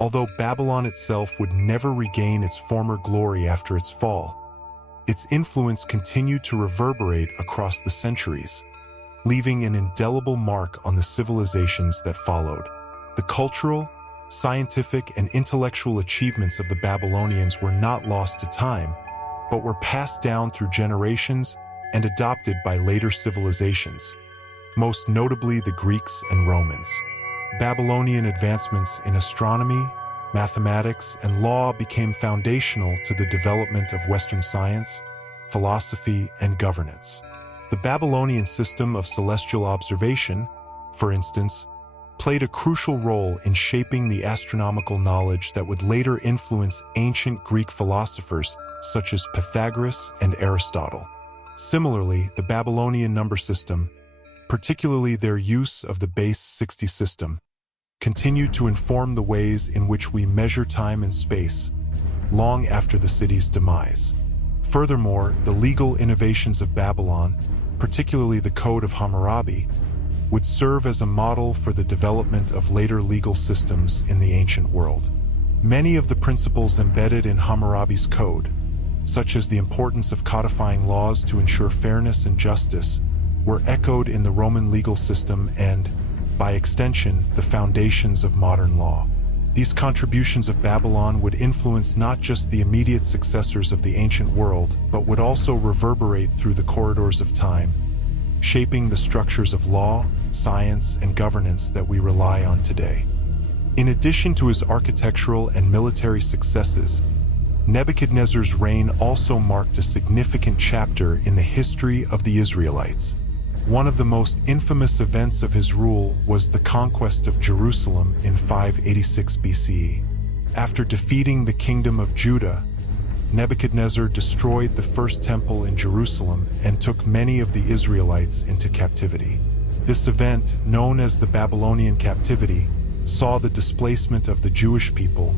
Although Babylon itself would never regain its former glory after its fall, its influence continued to reverberate across the centuries, leaving an indelible mark on the civilizations that followed. The cultural, scientific, and intellectual achievements of the Babylonians were not lost to time, but were passed down through generations and adopted by later civilizations, most notably the Greeks and Romans. Babylonian advancements in astronomy, mathematics, and law became foundational to the development of Western science, philosophy, and governance. The Babylonian system of celestial observation, for instance, played a crucial role in shaping the astronomical knowledge that would later influence ancient Greek philosophers such as Pythagoras and Aristotle. Similarly, the Babylonian number system, particularly their use of the base 60 system, continued to inform the ways in which we measure time and space long after the city's demise. Furthermore, the legal innovations of Babylon, particularly the Code of Hammurabi, would serve as a model for the development of later legal systems in the ancient world. Many of the principles embedded in Hammurabi's code, such as the importance of codifying laws to ensure fairness and justice, were echoed in the Roman legal system and, by extension, the foundations of modern law. These contributions of Babylon would influence not just the immediate successors of the ancient world, but would also reverberate through the corridors of time, shaping the structures of law, science, and governance that we rely on today. In addition to his architectural and military successes, Nebuchadnezzar's reign also marked a significant chapter in the history of the Israelites. One of the most infamous events of his rule was the conquest of Jerusalem in 586 BCE. After defeating the kingdom of Judah, Nebuchadnezzar destroyed the first temple in Jerusalem and took many of the Israelites into captivity. This event, known as the Babylonian captivity, saw the displacement of the Jewish people,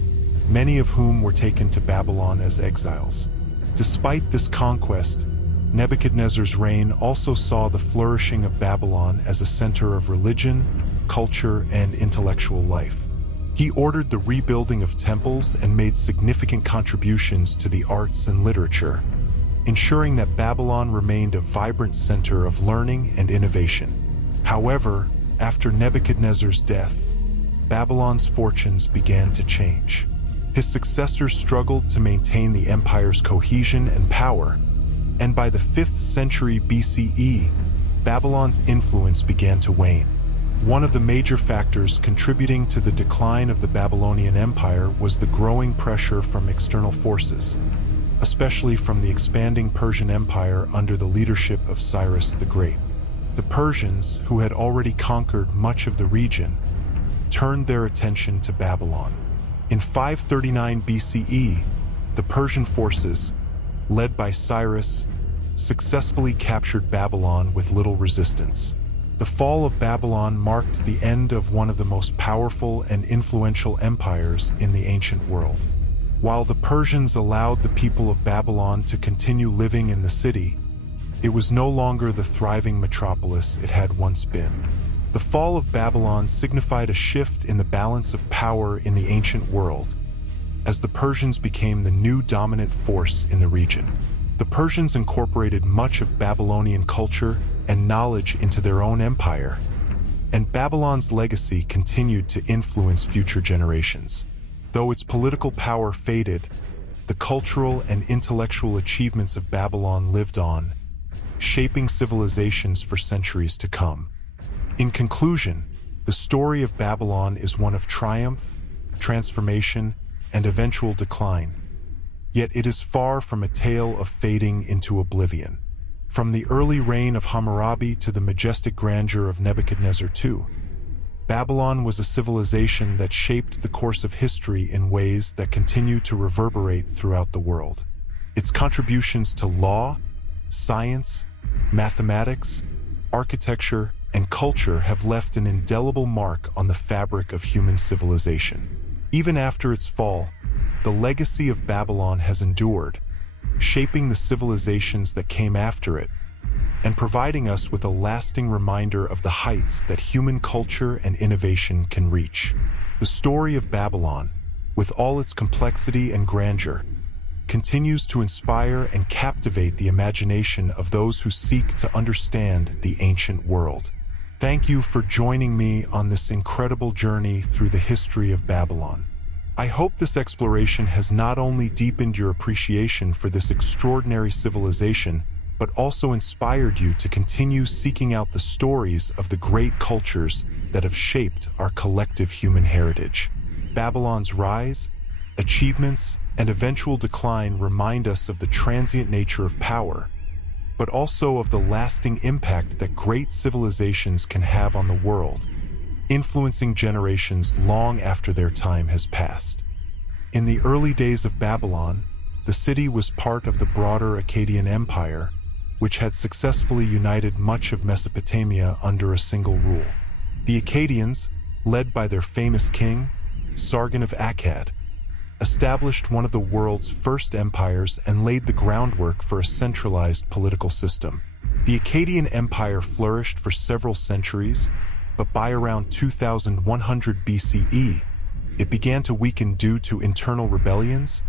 many of whom were taken to Babylon as exiles. Despite this conquest, Nebuchadnezzar's reign also saw the flourishing of Babylon as a center of religion, culture, and intellectual life. He ordered the rebuilding of temples and made significant contributions to the arts and literature, ensuring that Babylon remained a vibrant center of learning and innovation. However, after Nebuchadnezzar's death, Babylon's fortunes began to change. His successors struggled to maintain the empire's cohesion and power, and by the 5th century BCE, Babylon's influence began to wane. One of the major factors contributing to the decline of the Babylonian Empire was the growing pressure from external forces, especially from the expanding Persian Empire under the leadership of Cyrus the Great. The Persians, who had already conquered much of the region, turned their attention to Babylon. In 539 BCE, the Persian forces, led by Cyrus, successfully captured Babylon with little resistance. The fall of Babylon marked the end of one of the most powerful and influential empires in the ancient world. While the Persians allowed the people of Babylon to continue living in the city, it was no longer the thriving metropolis it had once been. The fall of Babylon signified a shift in the balance of power in the ancient world, as the Persians became the new dominant force in the region. The Persians incorporated much of Babylonian culture and knowledge into their own empire, and Babylon's legacy continued to influence future generations. Though its political power faded, the cultural and intellectual achievements of Babylon lived on, shaping civilizations for centuries to come. In conclusion, the story of Babylon is one of triumph, transformation, and eventual decline. Yet it is far from a tale of fading into oblivion. From the early reign of Hammurabi to the majestic grandeur of Nebuchadnezzar II, Babylon was a civilization that shaped the course of history in ways that continue to reverberate throughout the world. Its contributions to law, science, mathematics, architecture, and culture have left an indelible mark on the fabric of human civilization. Even after its fall, the legacy of Babylon has endured, shaping the civilizations that came after it, and providing us with a lasting reminder of the heights that human culture and innovation can reach. The story of Babylon, with all its complexity and grandeur, continues to inspire and captivate the imagination of those who seek to understand the ancient world. Thank you for joining me on this incredible journey through the history of Babylon. I hope this exploration has not only deepened your appreciation for this extraordinary civilization, but also inspired you to continue seeking out the stories of the great cultures that have shaped our collective human heritage. Babylon's rise, achievements, and eventual decline remind us of the transient nature of power, but also of the lasting impact that great civilizations can have on the world, influencing generations long after their time has passed. In the early days of Babylon, the city was part of the broader Akkadian Empire, which had successfully united much of Mesopotamia under a single rule. The Akkadians, led by their famous king, Sargon of Akkad, established one of the world's first empires and laid the groundwork for a centralized political system. The Akkadian Empire flourished for several centuries, but by around 2100 BCE, it began to weaken due to internal rebellions,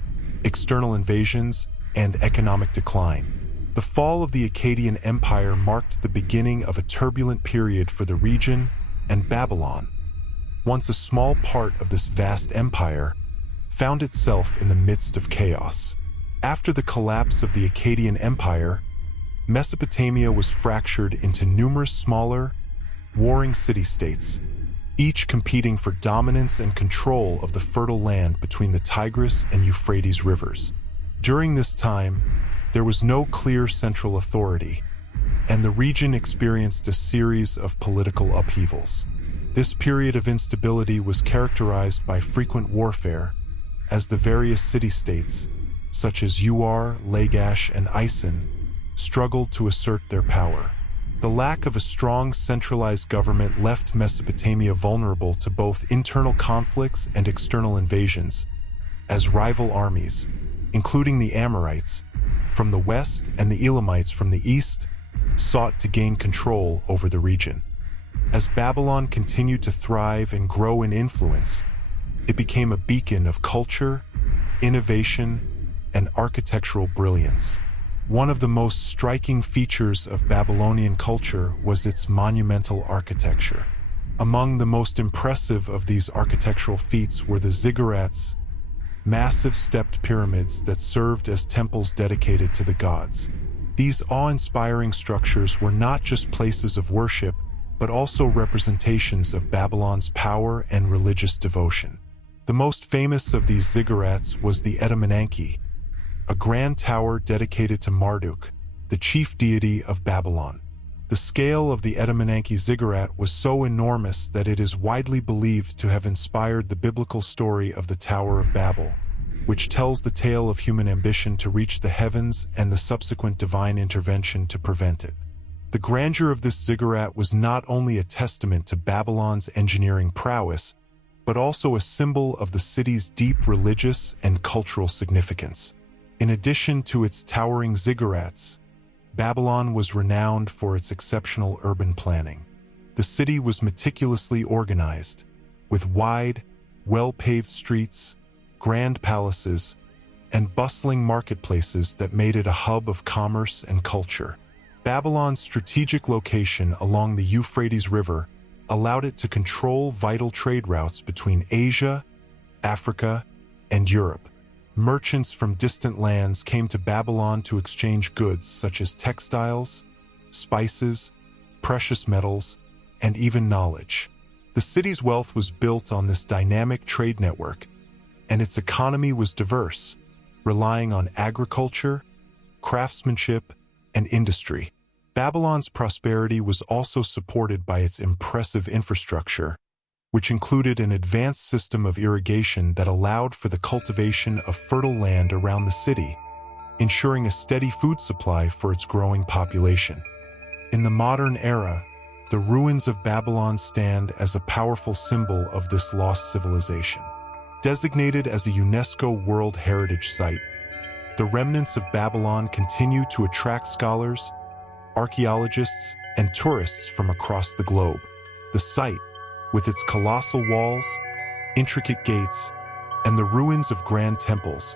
external invasions, and economic decline. The fall of the Akkadian Empire marked the beginning of a turbulent period for the region, and Babylon, once a small part of this vast empire, found itself in the midst of chaos. After the collapse of the Akkadian Empire, Mesopotamia was fractured into numerous smaller, warring city-states, each competing for dominance and control of the fertile land between the Tigris and Euphrates rivers. During this time, there was no clear central authority, and the region experienced a series of political upheavals. This period of instability was characterized by frequent warfare, as the various city-states, such as Ur, Lagash, and Isin, struggled to assert their power. The lack of a strong centralized government left Mesopotamia vulnerable to both internal conflicts and external invasions, as rival armies, including the Amorites from the west and the Elamites from the east, sought to gain control over the region. As Babylon continued to thrive and grow in influence, it became a beacon of culture, innovation, and architectural brilliance. One of the most striking features of Babylonian culture was its monumental architecture. Among the most impressive of these architectural feats were the ziggurats, massive stepped pyramids that served as temples dedicated to the gods. These awe-inspiring structures were not just places of worship, but also representations of Babylon's power and religious devotion. The most famous of these ziggurats was the Etemenanke, a grand tower dedicated to Marduk, the chief deity of Babylon. The scale of the Etemenanke ziggurat was so enormous that it is widely believed to have inspired the biblical story of the Tower of Babel, which tells the tale of human ambition to reach the heavens and the subsequent divine intervention to prevent it. The grandeur of this ziggurat was not only a testament to Babylon's engineering prowess, but also a symbol of the city's deep religious and cultural significance. In addition to its towering ziggurats, Babylon was renowned for its exceptional urban planning. The city was meticulously organized, with wide, well-paved streets, grand palaces, and bustling marketplaces that made it a hub of commerce and culture. Babylon's strategic location along the Euphrates River allowed it to control vital trade routes between Asia, Africa, and Europe. Merchants from distant lands came to Babylon to exchange goods such as textiles, spices, precious metals, and even knowledge. The city's wealth was built on this dynamic trade network, and its economy was diverse, relying on agriculture, craftsmanship, and industry. Babylon's prosperity was also supported by its impressive infrastructure, which included an advanced system of irrigation that allowed for the cultivation of fertile land around the city, ensuring a steady food supply for its growing population. In the modern era, the ruins of Babylon stand as a powerful symbol of this lost civilization. Designated as a UNESCO World Heritage Site, the remnants of Babylon continue to attract scholars, archaeologists, and tourists from across the globe. The site, with its colossal walls, intricate gates, and the ruins of grand temples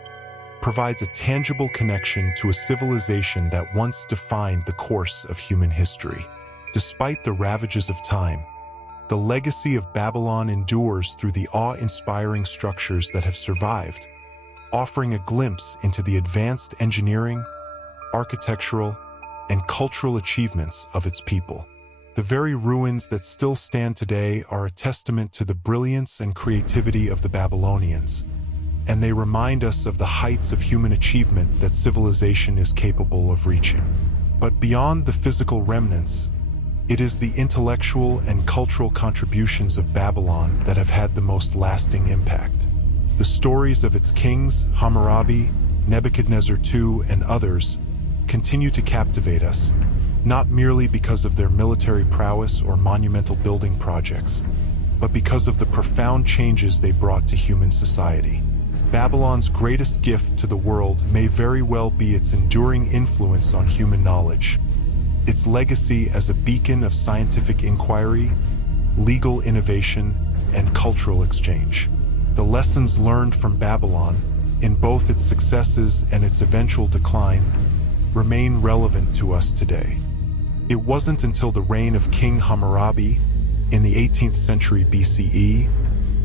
provides a tangible connection to a civilization that once defined the course of human history. Despite the ravages of time, the legacy of Babylon endures through the awe-inspiring structures that have survived, offering a glimpse into the advanced engineering, architectural, and cultural achievements of its people. The very ruins that still stand today are a testament to the brilliance and creativity of the Babylonians, and they remind us of the heights of human achievement that civilization is capable of reaching. But beyond the physical remnants, it is the intellectual and cultural contributions of Babylon that have had the most lasting impact. The stories of its kings, Hammurabi, Nebuchadnezzar II, and others, continue to captivate us, not merely because of their military prowess or monumental building projects, but because of the profound changes they brought to human society. Babylon's greatest gift to the world may very well be its enduring influence on human knowledge, its legacy as a beacon of scientific inquiry, legal innovation, and cultural exchange. The lessons learned from Babylon, in both its successes and its eventual decline, remain relevant to us today. It wasn't until the reign of King Hammurabi in the 18th century BCE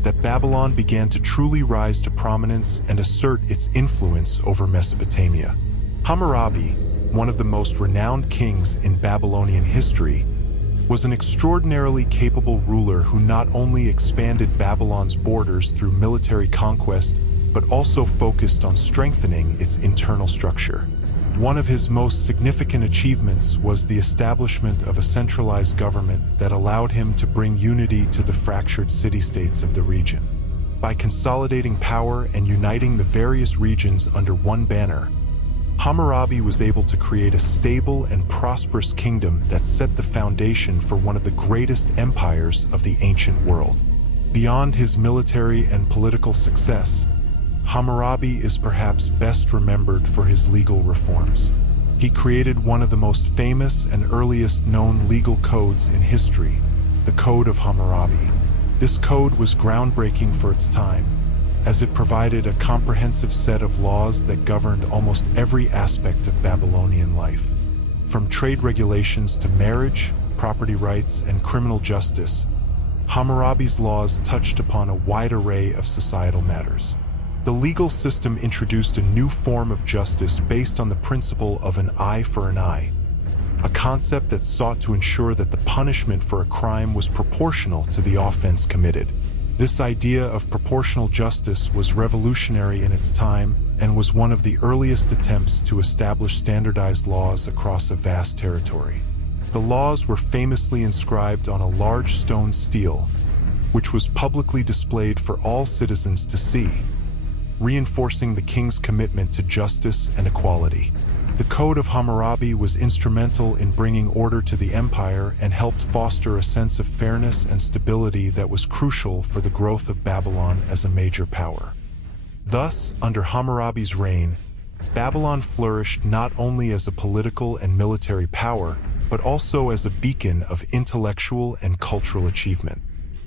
that Babylon began to truly rise to prominence and assert its influence over Mesopotamia. Hammurabi, one of the most renowned kings in Babylonian history, was an extraordinarily capable ruler who not only expanded Babylon's borders through military conquest, but also focused on strengthening its internal structure. One of his most significant achievements was the establishment of a centralized government that allowed him to bring unity to the fractured city-states of the region. By consolidating power and uniting the various regions under one banner, Hammurabi was able to create a stable and prosperous kingdom that set the foundation for one of the greatest empires of the ancient world. Beyond his military and political success, Hammurabi is perhaps best remembered for his legal reforms. He created one of the most famous and earliest known legal codes in history, the Code of Hammurabi. This code was groundbreaking for its time, as it provided a comprehensive set of laws that governed almost every aspect of Babylonian life. From trade regulations to marriage, property rights, and criminal justice, Hammurabi's laws touched upon a wide array of societal matters. The legal system introduced a new form of justice based on the principle of an eye for an eye, a concept that sought to ensure that the punishment for a crime was proportional to the offense committed. This idea of proportional justice was revolutionary in its time and was one of the earliest attempts to establish standardized laws across a vast territory. The laws were famously inscribed on a large stone stele, which was publicly displayed for all citizens to see, reinforcing the king's commitment to justice and equality. The Code of Hammurabi was instrumental in bringing order to the empire and helped foster a sense of fairness and stability that was crucial for the growth of Babylon as a major power. Thus, under Hammurabi's reign, Babylon flourished not only as a political and military power, but also as a beacon of intellectual and cultural achievement.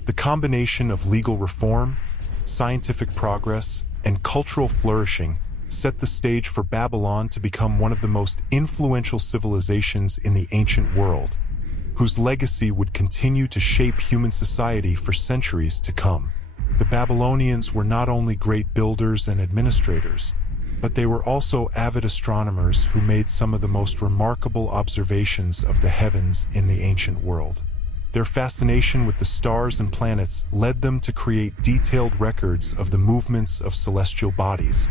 The combination of legal reform, scientific progress, and cultural flourishing set the stage for Babylon to become one of the most influential civilizations in the ancient world, whose legacy would continue to shape human society for centuries to come. The Babylonians were not only great builders and administrators, but they were also avid astronomers who made some of the most remarkable observations of the heavens in the ancient world. Their fascination with the stars and planets led them to create detailed records of the movements of celestial bodies,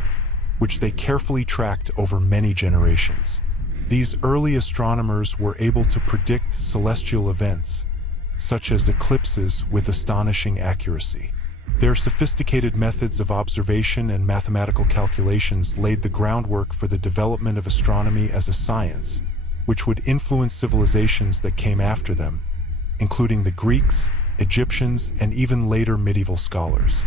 which they carefully tracked over many generations. These early astronomers were able to predict celestial events, such as eclipses, with astonishing accuracy. Their sophisticated methods of observation and mathematical calculations laid the groundwork for the development of astronomy as a science, which would influence civilizations that came after them, including the Greeks, Egyptians, and even later medieval scholars.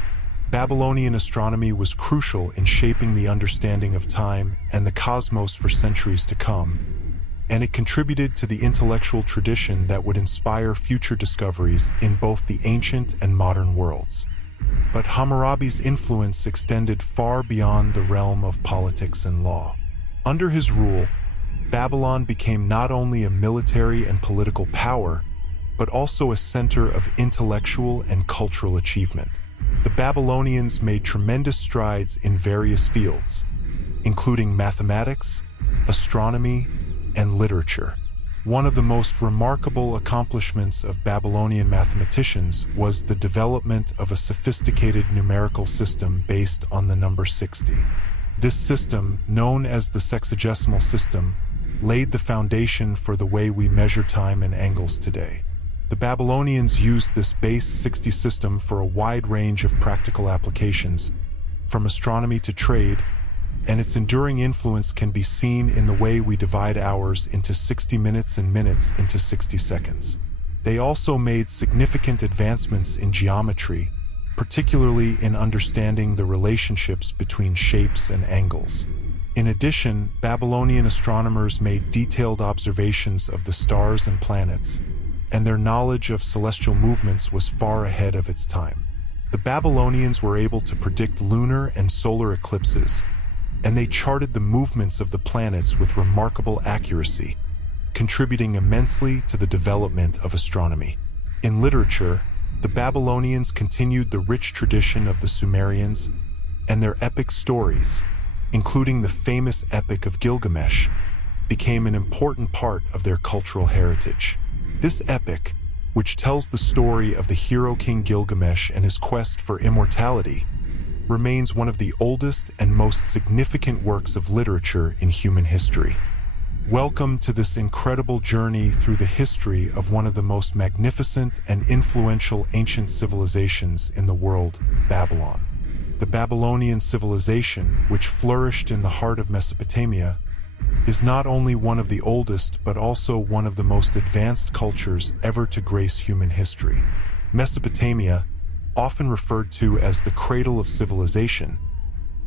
Babylonian astronomy was crucial in shaping the understanding of time and the cosmos for centuries to come, and it contributed to the intellectual tradition that would inspire future discoveries in both the ancient and modern worlds. But Hammurabi's influence extended far beyond the realm of politics and law. Under his rule, Babylon became not only a military and political power, but also a center of intellectual and cultural achievement. The Babylonians made tremendous strides in various fields, including mathematics, astronomy, and literature. One of the most remarkable accomplishments of Babylonian mathematicians was the development of a sophisticated numerical system based on the number 60. This system, known as the sexagesimal system, laid the foundation for the way we measure time and angles today. The Babylonians used this base 60 system for a wide range of practical applications, from astronomy to trade, and its enduring influence can be seen in the way we divide hours into 60 minutes and minutes into 60 seconds. They also made significant advancements in geometry, particularly in understanding the relationships between shapes and angles. In addition, Babylonian astronomers made detailed observations of the stars and planets, and their knowledge of celestial movements was far ahead of its time. The Babylonians were able to predict lunar and solar eclipses, and they charted the movements of the planets with remarkable accuracy, contributing immensely to the development of astronomy. In literature, the Babylonians continued the rich tradition of the Sumerians, and their epic stories, including the famous Epic of Gilgamesh, became an important part of their cultural heritage. This epic, which tells the story of the hero King Gilgamesh and his quest for immortality, remains one of the oldest and most significant works of literature in human history. Welcome to this incredible journey through the history of one of the most magnificent and influential ancient civilizations in the world, Babylon. The Babylonian civilization, which flourished in the heart of Mesopotamia, is not only one of the oldest but also one of the most advanced cultures ever to grace human history. Mesopotamia, often referred to as the cradle of civilization,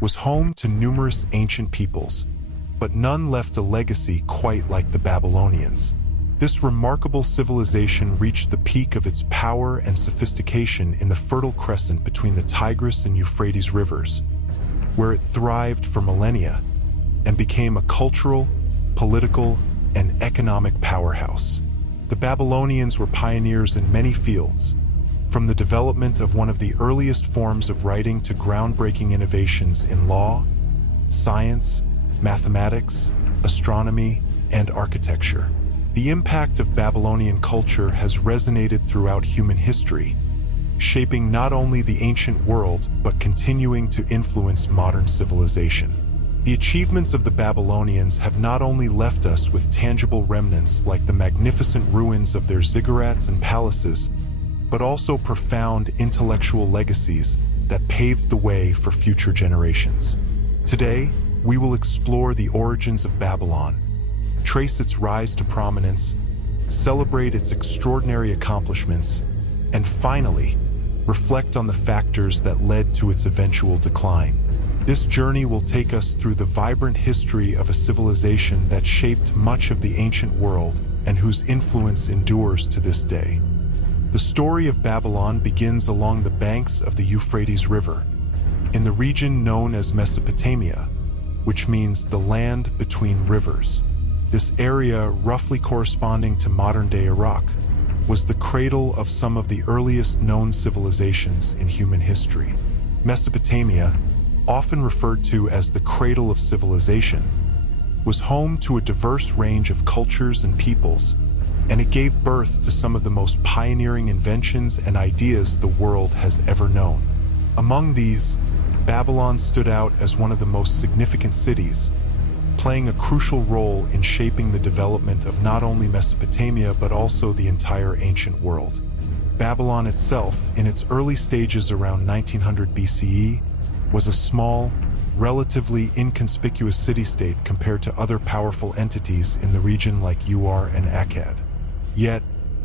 was home to numerous ancient peoples, but none left a legacy quite like the Babylonians. This remarkable civilization reached the peak of its power and sophistication in the Fertile Crescent between the Tigris and Euphrates rivers, where it thrived for millennia and became a cultural, political, and economic powerhouse. The Babylonians were pioneers in many fields, from the development of one of the earliest forms of writing to groundbreaking innovations in law, science, mathematics, astronomy, and architecture. The impact of Babylonian culture has resonated throughout human history, shaping not only the ancient world but continuing to influence modern civilization. The achievements of the Babylonians have not only left us with tangible remnants like the magnificent ruins of their ziggurats and palaces, but also profound intellectual legacies that paved the way for future generations. Today, we will explore the origins of Babylon, trace its rise to prominence, celebrate its extraordinary accomplishments, and finally, reflect on the factors that led to its eventual decline. This journey will take us through the vibrant history of a civilization that shaped much of the ancient world and whose influence endures to this day. The story of Babylon begins along the banks of the Euphrates River, in the region known as Mesopotamia, which means the land between rivers. This area, roughly corresponding to modern-day Iraq, was the cradle of some of the earliest known civilizations in human history. Mesopotamia, often referred to as the cradle of civilization, was home to a diverse range of cultures and peoples, and it gave birth to some of the most pioneering inventions and ideas the world has ever known. Among these, Babylon stood out as one of the most significant cities, playing a crucial role in shaping the development of not only Mesopotamia but also the entire ancient world. Babylon itself, in its early stages around 1900 BCE, was a small, relatively inconspicuous city-state compared to other powerful entities in the region like Ur and Akkad. Yet,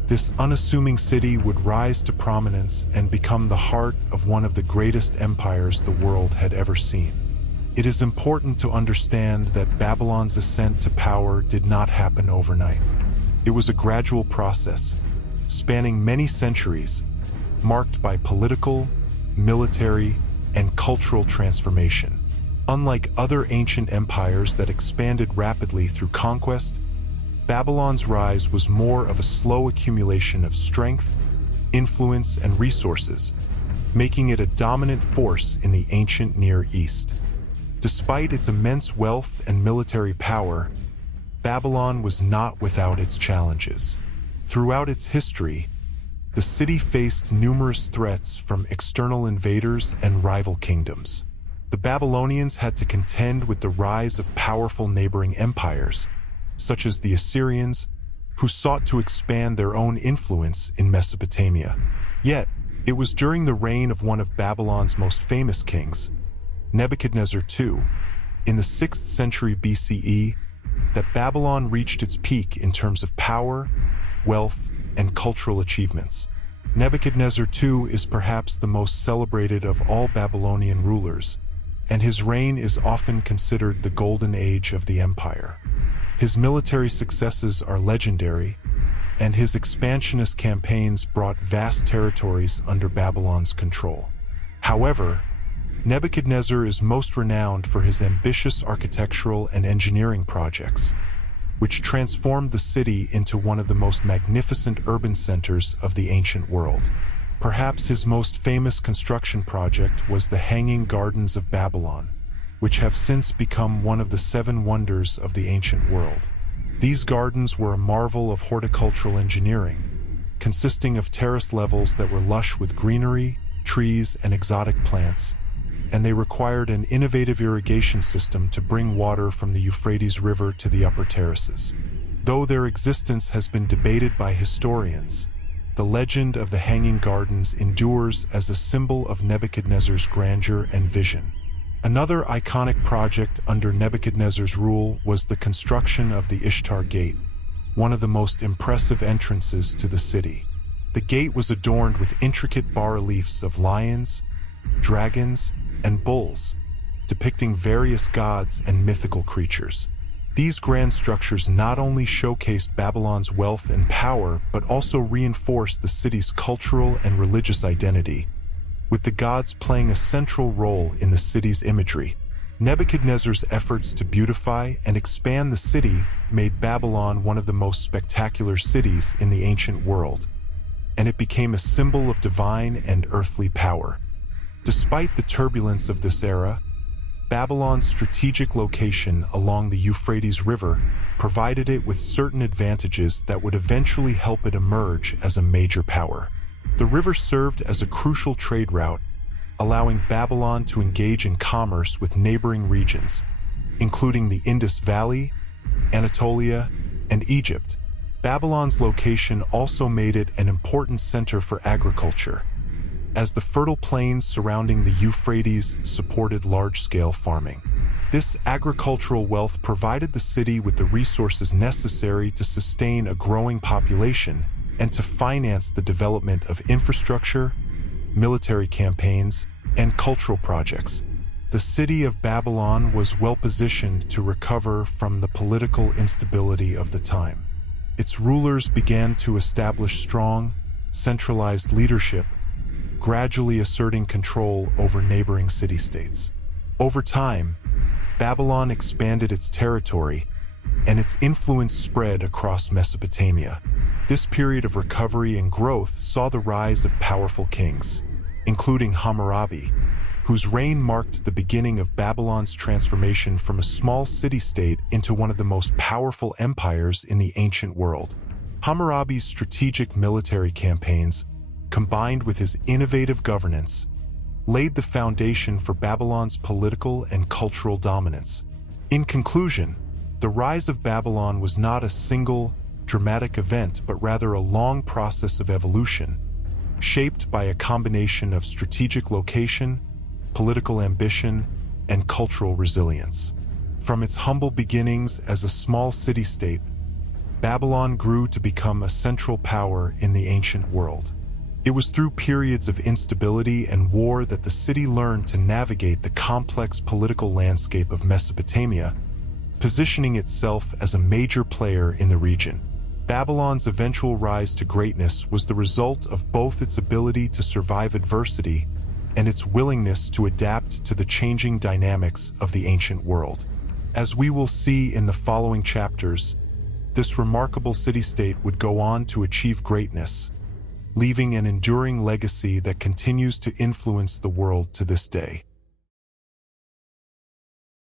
this unassuming city would rise to prominence and become the heart of one of the greatest empires the world had ever seen. It is important to understand that Babylon's ascent to power did not happen overnight. It was a gradual process, spanning many centuries, marked by political, military, and cultural transformation. Unlike other ancient empires that expanded rapidly through conquest, Babylon's rise was more of a slow accumulation of strength, influence, and resources, making it a dominant force in the ancient Near East. Despite its immense wealth and military power, Babylon was not without its challenges. Throughout its history, the city faced numerous threats from external invaders and rival kingdoms. The Babylonians had to contend with the rise of powerful neighboring empires, such as the Assyrians, who sought to expand their own influence in Mesopotamia. Yet, it was during the reign of one of Babylon's most famous kings, Nebuchadnezzar II, in the 6th century BCE, that Babylon reached its peak in terms of power, wealth, and cultural achievements. Nebuchadnezzar II is perhaps the most celebrated of all Babylonian rulers, and his reign is often considered the golden age of the empire. His military successes are legendary, and his expansionist campaigns brought vast territories under Babylon's control. However, Nebuchadnezzar is most renowned for his ambitious architectural and engineering projects, which transformed the city into one of the most magnificent urban centers of the ancient world. Perhaps his most famous construction project was the Hanging Gardens of Babylon, which have since become one of the 7 wonders of the ancient world. These gardens were a marvel of horticultural engineering, consisting of terrace levels that were lush with greenery, trees, and exotic plants, and they required an innovative irrigation system to bring water from the Euphrates River to the upper terraces. Though their existence has been debated by historians, the legend of the Hanging Gardens endures as a symbol of Nebuchadnezzar's grandeur and vision. Another iconic project under Nebuchadnezzar's rule was the construction of the Ishtar Gate, one of the most impressive entrances to the city. The gate was adorned with intricate bas-reliefs of lions, dragons, and bulls, depicting various gods and mythical creatures. These grand structures not only showcased Babylon's wealth and power, but also reinforced the city's cultural and religious identity, with the gods playing a central role in the city's imagery. Nebuchadnezzar's efforts to beautify and expand the city made Babylon one of the most spectacular cities in the ancient world, and it became a symbol of divine and earthly power. Despite the turbulence of this era, Babylon's strategic location along the Euphrates River provided it with certain advantages that would eventually help it emerge as a major power. The river served as a crucial trade route, allowing Babylon to engage in commerce with neighboring regions, including the Indus Valley, Anatolia, and Egypt. Babylon's location also made it an important center for agriculture, as the fertile plains surrounding the Euphrates supported large-scale farming. This agricultural wealth provided the city with the resources necessary to sustain a growing population and to finance the development of infrastructure, military campaigns, and cultural projects. The city of Babylon was well-positioned to recover from the political instability of the time. Its rulers began to establish strong, centralized leadership, gradually asserting control over neighboring city-states. Over time, Babylon expanded its territory, and its influence spread across Mesopotamia. This period of recovery and growth saw the rise of powerful kings, including Hammurabi, whose reign marked the beginning of Babylon's transformation from a small city-state into one of the most powerful empires in the ancient world. Hammurabi's strategic military campaigns, combined with his innovative governance, laid the foundation for Babylon's political and cultural dominance. In conclusion, the rise of Babylon was not a single, dramatic event, but rather a long process of evolution, shaped by a combination of strategic location, political ambition, and cultural resilience. From its humble beginnings as a small city-state, Babylon grew to become a central power in the ancient world. It was through periods of instability and war that the city learned to navigate the complex political landscape of Mesopotamia, positioning itself as a major player in the region. Babylon's eventual rise to greatness was the result of both its ability to survive adversity and its willingness to adapt to the changing dynamics of the ancient world. As we will see in the following chapters, this remarkable city-state would go on to achieve greatness, leaving an enduring legacy that continues to influence the world to this day.